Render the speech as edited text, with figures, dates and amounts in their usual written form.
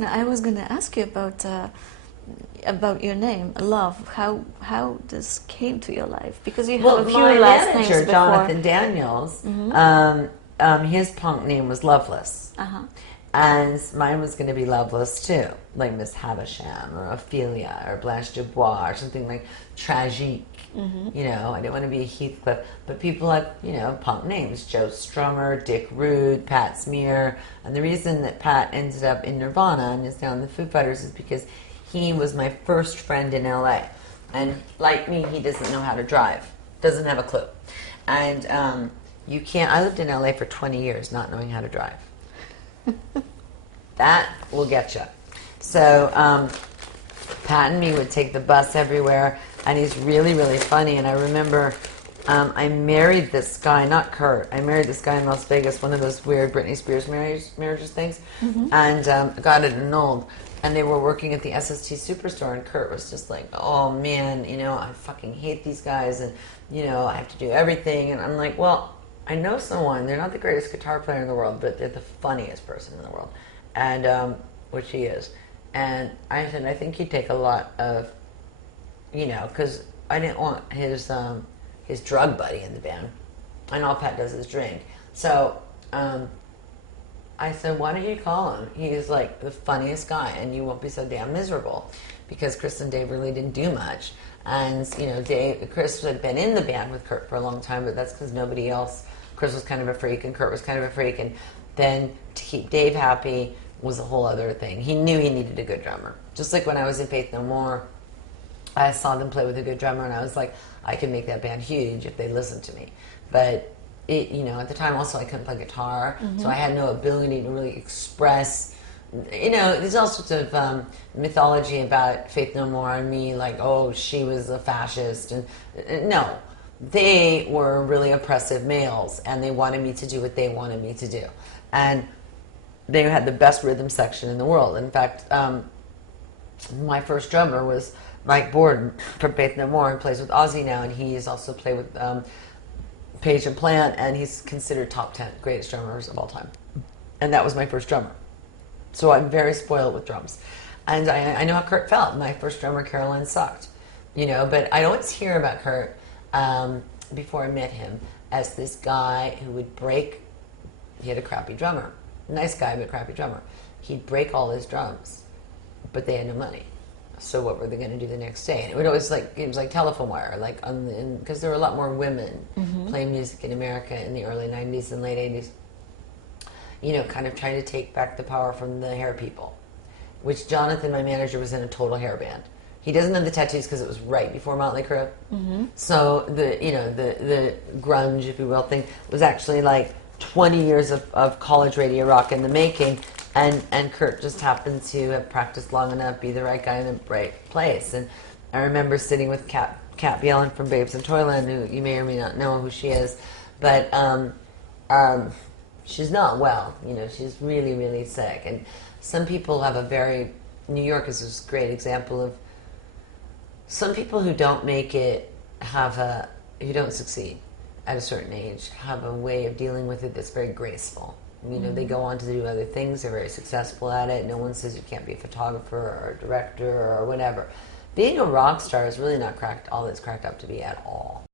I was going to ask you about your name, Love. How this came to your life? Because you have a few my last names manager, before. Jonathan Daniels, his punk name was Loveless. And mine was going to be Loveless too, like Miss Havisham or Ophelia or Blanche Dubois or something like tragique. You know, I didn't want to be Heathcliff, but people had, you know, punk names: Joe Strummer, Dick Rude, Pat Smear. And the reason that Pat ended up in Nirvana and is now in the Foo Fighters is because he was my first friend in LA. And like me, he doesn't know how to drive, doesn't have a clue. And you can't, I lived in LA for 20 years not knowing how to drive. That will get you. So Pat and me would take the bus everywhere, and he's really, really funny. And I remember I married this guy, not Kurt, I married this guy in Las Vegas, one of those weird Britney Spears marriages things, and got it annulled. And they were working at the SST Superstore, and Kurt was just like, oh man, you know, I fucking hate these guys, and, you know, I have to do everything. And I'm like, well, I know someone, they're not the greatest guitar player in the world, but they're the funniest person in the world, and which he is. And I said, I think he'd take a lot of, you know, because I didn't want his drug buddy in the band, and all Pat does is drink. So I said, why don't you call him? He's like the funniest guy, and you won't be so damn miserable, because Chris and Dave really didn't do much. And, you know, Chris had been in the band with Kurt for a long time, but that's because nobody else. Chris was kind of a freak, and Kurt was kind of a freak, and then to keep Dave happy was a whole other thing. He knew he needed a good drummer. Just like when I was in Faith No More, I saw them play with a good drummer, and I was like, I can make that band huge if they listened to me. But it, you know, at the time also I couldn't play guitar, so I had no ability to really express. You know, there's all sorts of mythology about Faith No More and me, like, oh, she was a fascist, and no, they were really oppressive males, and they wanted me to do what they wanted me to do, and they had the best rhythm section in the world. In fact, my first drummer was Mike Borden from Faith No More, and plays with Ozzy now, and he's also played with Page and Plant, and he's considered top 10 greatest drummers of all time, and that was my first drummer. So I'm very spoiled with drums. And I know how Kurt felt. My first drummer, Caroline, sucked. You know, but I'd always hear about Kurt before I met him as this guy who would break, he had a crappy drummer. Nice guy, but crappy drummer. He'd break all his drums, but they had no money. So what were they going to do the next day? And it would always it was like telephone wire, like because there were a lot more women playing music in America in the early 90s and late 80s. You know, kind of trying to take back the power from the hair people, which Jonathan, my manager, was in a total hair band. He doesn't have the tattoos because it was right before Motley Crue. So the grunge, if you will, thing was actually like 20 years of college radio rock in the making, and Kurt just happened to have practiced long enough, be the right guy in the right place. And I remember sitting with Kat Bjelland from Babes in Toyland, who you may or may not know who she is, but she's not well, you know, she's really, really sick. And some people have a very, New York is this great example of some people who don't make it who don't succeed at a certain age, have a way of dealing with it that's very graceful. You know, they go on to do other things, they're very successful at it. No one says you can't be a photographer or a director or whatever. Being a rock star is really not all it's cracked up to be at all.